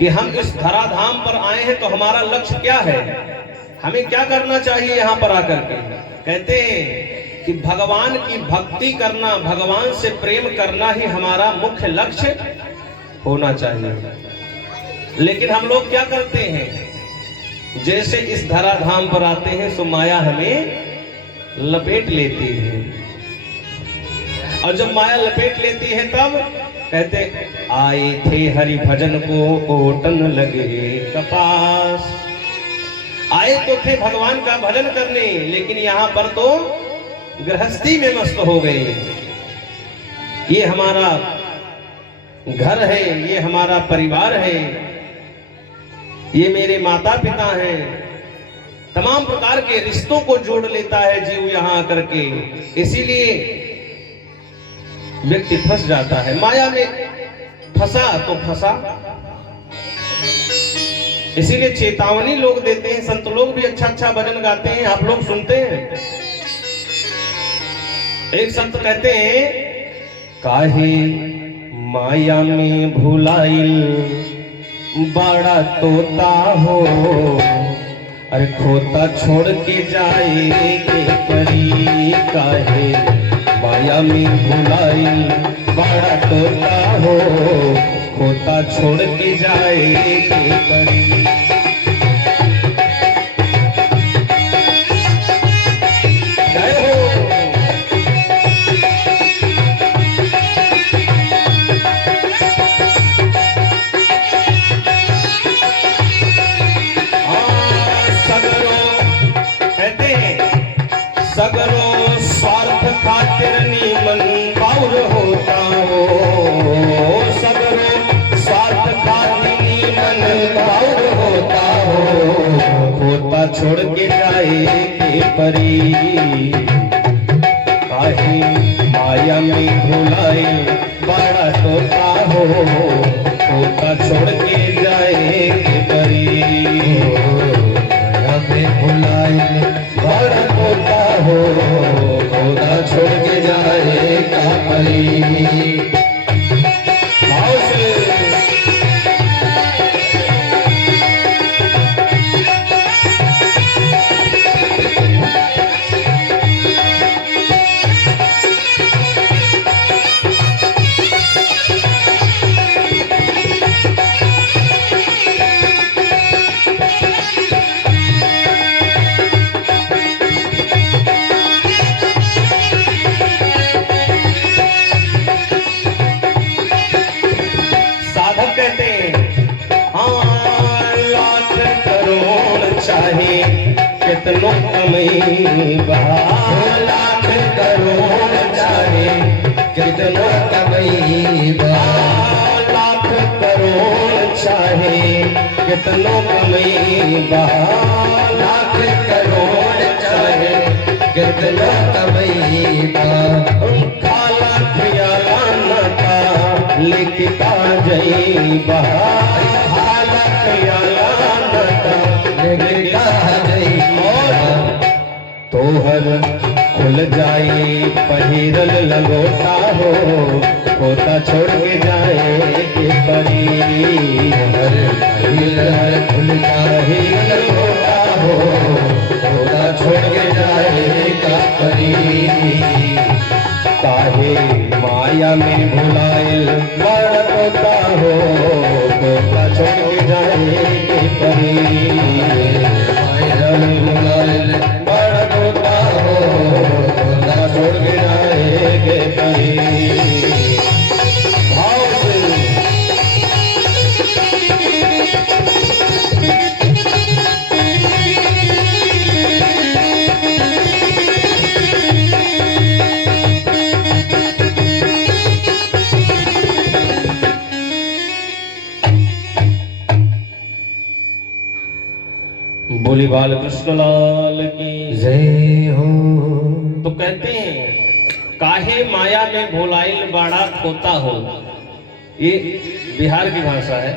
कि हम इस धराधाम पर आए हैं तो हमारा लक्ष्य क्या है, हमें क्या करना चाहिए यहाँ पर आकर के। कहते हैं कि भगवान की भक्ति करना, भगवान से प्रेम करना ही हमारा मुख्य लक्ष्य होना चाहिए। लेकिन हम लोग क्या करते हैं, जैसे इस धराधाम पर आते हैं सो माया हमें लपेट लेती है, और जब माया लपेट लेती है तब कहते आए थे हरि भजन को ओटन लगे कपास। आए तो थे भगवान का भजन करने, लेकिन यहाँ पर तो गृहस्थी में मस्त हो गए। ये हमारा घर है, ये हमारा परिवार है, ये मेरे माता पिता हैं, तमाम प्रकार के रिश्तों को जोड़ लेता है जीव यहाँ आकर के। इसीलिए व्यक्ति फंस जाता है, माया में फंसा तो फंसा। इसीलिए चेतावनी लोग देते हैं, संत लोग भी अच्छा अच्छा भजन गाते हैं, आप लोग सुनते हैं। एक संत कहते हैं, काहे माया में भुलाइल बड़ा तोता हो, अरे खोता छोड़ के जाए के परी। काहे माया में भुलाइल बड़ा तोता हो, खोता छोड़ के जाए के परी। सगरो स्वार्थ खातिर नीमन बाउर होता हो, सगरो स्वार्थ खातिर नीमन बाउर होता हो, खोता छोड़ के जाए के परी। काहे माया में भुलाए बड़ा तोता हो, खोता छोड़ के जाए के परी। माया में भुलाए बड़ा तोता हो, खोता छोड़ के जाए का परी। भाव से कितनों कमई बहा, लाख करोड़ चाहे कितनों कमई बहा, लाख करोड़ चाहे कितनों कमई बहा, लाख करोड़ चाहे कितनों कमई बहा। खाला खियाला नता लिखता जई बहा, खाला खियाला नता लिखता जई। तोहर खुल जाए पहिरल लगोता हो, खोता छोड़ के जाए के परी। तोहर पहिरल खुल जाए लगोता हो, खोता छोड़ के जाए का परी। काहे माया में भुलाइल बड़ा तोता हो, खोता छोड़ के जाए के परी। माया में भुलाइल बड़ा तोता हो, खोता छोड़ के जाए के परी। भाव से बोली बाल कृष्ण लाल की जय हो। तो कहते हैं काहे माया में भोलाइल बाड़ा खोता हो, ये बिहार की भाषा है।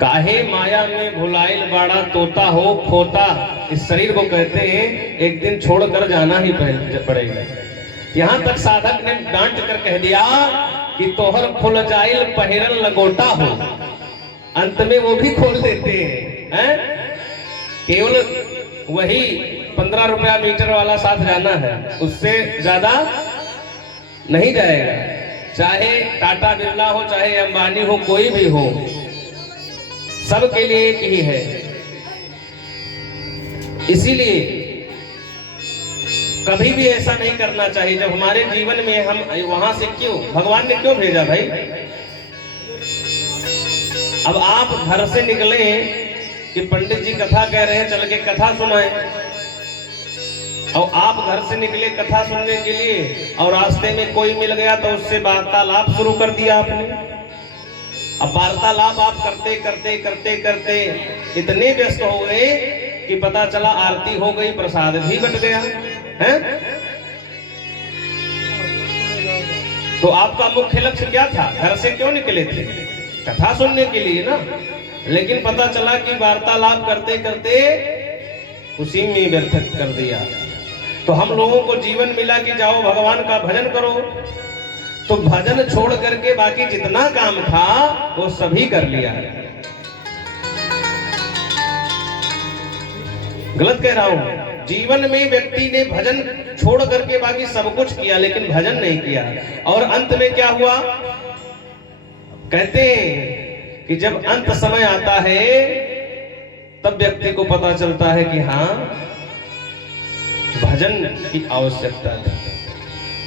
काहे माया में भुलाइल बाड़ा तोता हो, खोता इस शरीर को कहते हैं एक दिन छोड़कर जाना ही पड़ेगा। यहाँ तक साधक ने डांट कर कह दिया कि तोहर खुल जाइल पहिरल लगोटा हो, अंत में वो भी खोल देते हैं। केवल वही 15 रुपया मीटर वाला साथ जाना है, उससे ज्यादा नहीं जाएगा। चाहे टाटा बिरला हो, चाहे अंबानी हो, कोई भी हो, सबके लिए एक ही है। इसीलिए कभी भी ऐसा नहीं करना चाहिए। जब हमारे जीवन में हम वहां से क्यों, भगवान ने क्यों भेजा भाई? अब आप घर से निकले कि पंडित जी कथा कह रहे हैं, चल के कथा सुनाए, और आप घर से निकले कथा सुनने के लिए और रास्ते में कोई मिल गया तो उससे वार्तालाप शुरू कर दिया आपने। अब वार्तालाप आप करते करते करते करते इतने व्यस्त हो गए कि पता चला आरती हो गई, प्रसाद भी बट गया है। तो आपका मुख्य लक्ष्य क्या था? घर से क्यों निकले थे? कथा सुनने के लिए ना। लेकिन पता चला कि वार्तालाप करते करते उसी में व्यर्थ कर दिया। तो हम लोगों को जीवन मिला कि जाओ भगवान का भजन करो, तो भजन छोड़ करके बाकी जितना काम था वो सभी कर लिया। गलत कह रहा हूं? जीवन में व्यक्ति ने भजन छोड़ करके बाकी सब कुछ किया, लेकिन भजन नहीं किया। और अंत में क्या हुआ? कहते हैं कि जब अंत समय आता है तब व्यक्ति को पता चलता है कि हाँ, भजन की आवश्यकता है।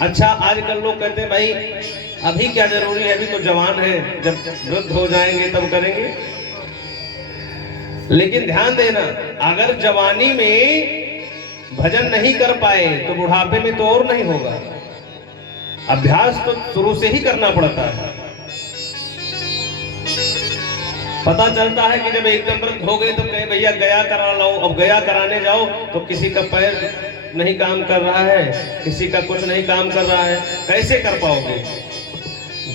अच्छा, आजकल लोग कहते हैं भाई अभी क्या जरूरी है, अभी तो जवान है, जब वृद्ध हो जाएंगे तब करेंगे। लेकिन ध्यान देना, अगर जवानी में भजन नहीं कर पाए तो बुढ़ापे में तो और नहीं होगा। अभ्यास तो शुरू से ही करना पड़ता है। पता चलता है कि जब एकदम वृद्ध हो गए तो कहे भैया गया करा लो। अब गया कराने जाओ तो किसी का पैर नहीं काम कर रहा है, किसी का कुछ नहीं काम कर रहा है, कैसे कर पाओगे?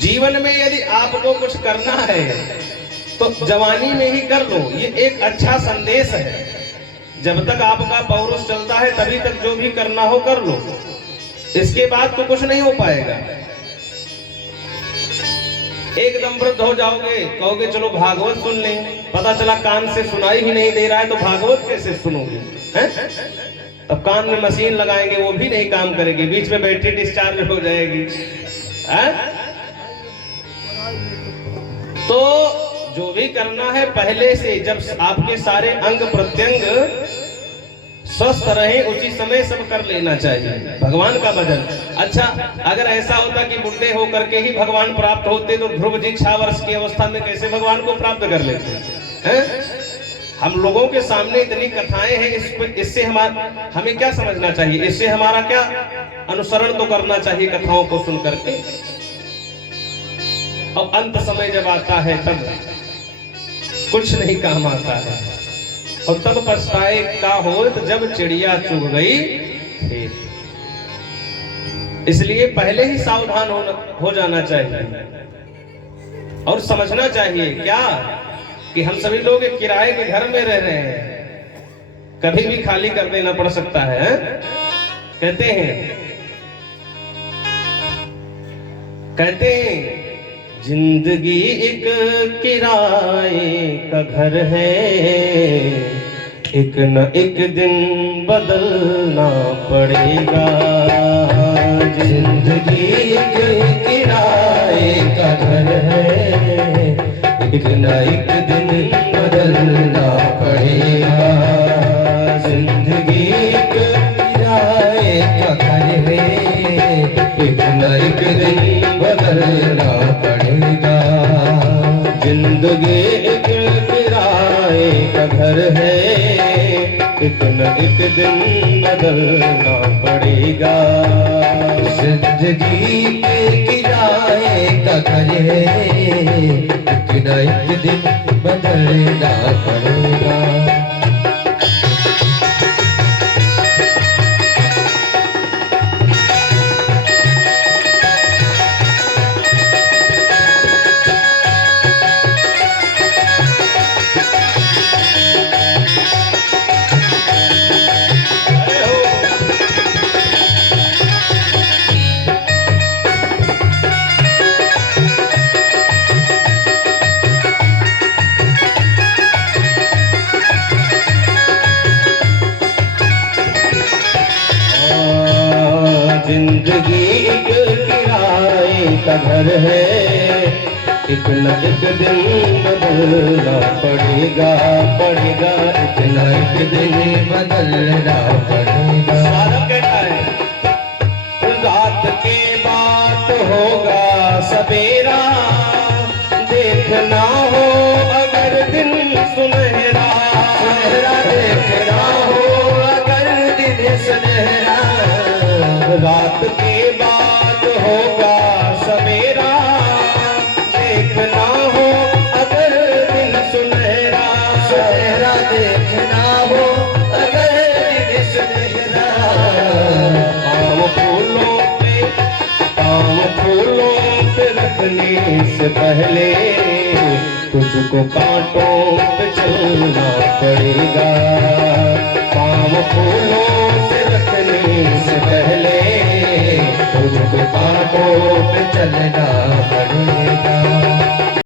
जीवन में यदि आपको कुछ करना है तो जवानी में ही कर लो। ये एक अच्छा संदेश है। जब तक आपका पौरुष चलता है तभी तक जो भी करना हो कर लो, इसके बाद तो कुछ नहीं हो पाएगा। एकदम वृद्ध हो जाओगे, कहोगे चलो भागवत सुन लेंगे, पता चला कान से सुनाई ही नहीं दे रहा है तो भागवत कैसे सुनोगे? हैं? तब कान में मशीन लगाएंगे, वो भी नहीं काम करेगी, बीच में बैटरी डिस्चार्ज हो जाएगी। हैं? तो जो भी करना है पहले से, जब आपके सारे अंग प्रत्यंग स्वस्थ रहे उसी समय सब कर लेना चाहिए भगवान का भजन। अच्छा, अगर ऐसा होता कि बुढ़े होकर के ही भगवान प्राप्त होते तो ध्रुव जी 6 वर्ष की अवस्था में कैसे भगवान को प्राप्त कर लेते हैं? हम लोगों के सामने इतनी कथाएं हैं, इससे हमें क्या समझना चाहिए? इससे हमारा क्या अनुसरण तो करना चाहिए कथाओं को सुन करके। और अंत समय जब आता है तब कुछ नहीं काम आता है, और तब पछताए का हो तो जब चिड़िया चुग गई खेत। इसलिए पहले ही सावधान हो जाना चाहिए और समझना चाहिए क्या कि हम सभी लोग एक किराए के घर में रह रहे हैं, कभी भी खाली कर देना पड़ सकता है। कहते हैं जिंदगी एक किराए का घर है, एक न एक दिन बदलना पड़ेगा। जिंदगी एक किराए का घर है, एक न एक दिन बदलना पड़ेगा। जिंदगी एक किराए का घर है, एक न एक दिन बदलना पड़ेगा। जिंदगी एक किराए का घर है, एक न एक दिन बदलना पड़ेगा। जिंदगी के किराए का घर है, एक न एक दिन बदलना पड़ेगा। घर है, एक न एक दिन बदलना पड़ेगा, पड़ेगा, एक न एक दिन बदलना पड़ेगा। साधक कहता है रात के बाद होगा सवेरा, देखना हो अगर दिन सुनहरा, सुनहरा देखना हो अगर दिन सुनहरा, रात के बाद होगा सवेरा, देखना हो अगर दिन सुनहरा, सुनहरा देखना हो अगर दिन सुनहरा। पाँव फूलों पे रखने से पहले तुझको कांटों पे चलना पड़ेगा, पाँव फूलों पे रखने से पहले तुझको कांटों पे चलना पड़ेगा।